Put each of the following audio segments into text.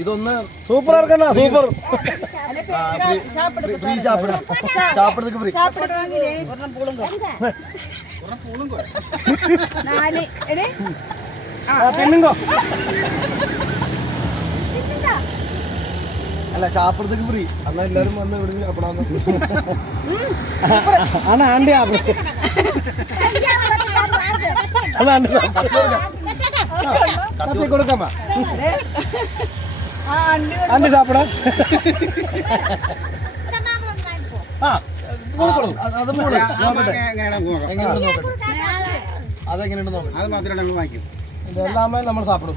ഇതൊന്ന് super ആർക്കണ്ട super free ചാപ്പിടത്തേക്ക് free തിന്നുങ്കോ അല്ല ചാപ്പിടത്തേക്ക് free എന്നാ എല്ലാരും വന്ന് ഇവിടുന്ന് ചാപ്പിടാന്ന് ആണ് ആണ്ടി കത്തി കൊടുക്കാമ ആണ്ടി ചാപ്പിടാ അതെങ്ങനെയുണ്ട് നോക്കാം അത് മാത്രമേ നമ്മൾ വാങ്ങിക്കും ഇതെല്ലാമേ നമ്മൾ സാപ്പിടും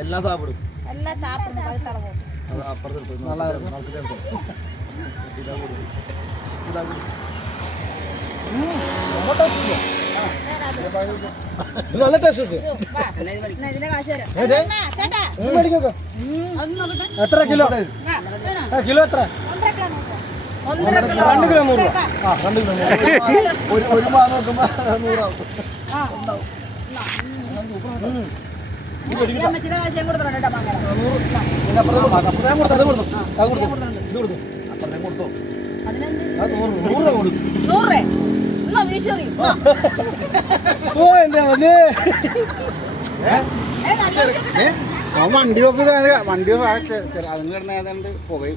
എല്ലാം സാപ്പിടും അപ്പുറത്ത് നല്ല ടേസ്റ്റ് എത്ര കിലോ കിലോ എത്ര 2 കിലോ 100 രൂപ 2 കിലോ ഒരു മാ നോക്കുമ്പോ 100 ആവും വണ്ടി ഓഫ് വണ്ടി ഓഫ് അതിന് കിടന്ന ഏതാണ്ട് പോയി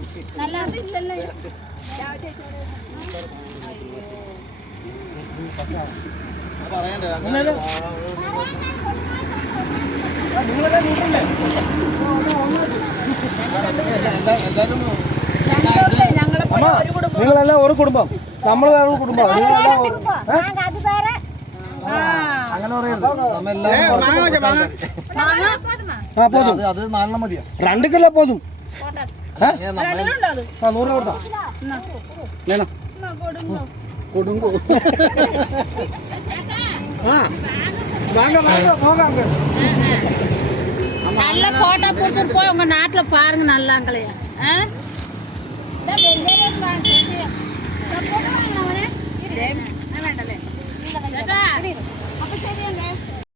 പറയണ്ടേ നിങ്ങളെല്ലാം ഒരു കുടുംബം നമ്മൾ കുടുംബം അങ്ങനെ പറയരുത് അത് 4 മതിയോ 2 കിലോ പോതും 100 രൂപ കൊടുത്താ കൊടുങ്കോ நல்ல போட்டோ பிடிச்சிட்டு போய் உங்க நாட்டுல பாருங்க நல்லாங்களையா அப்ப சரி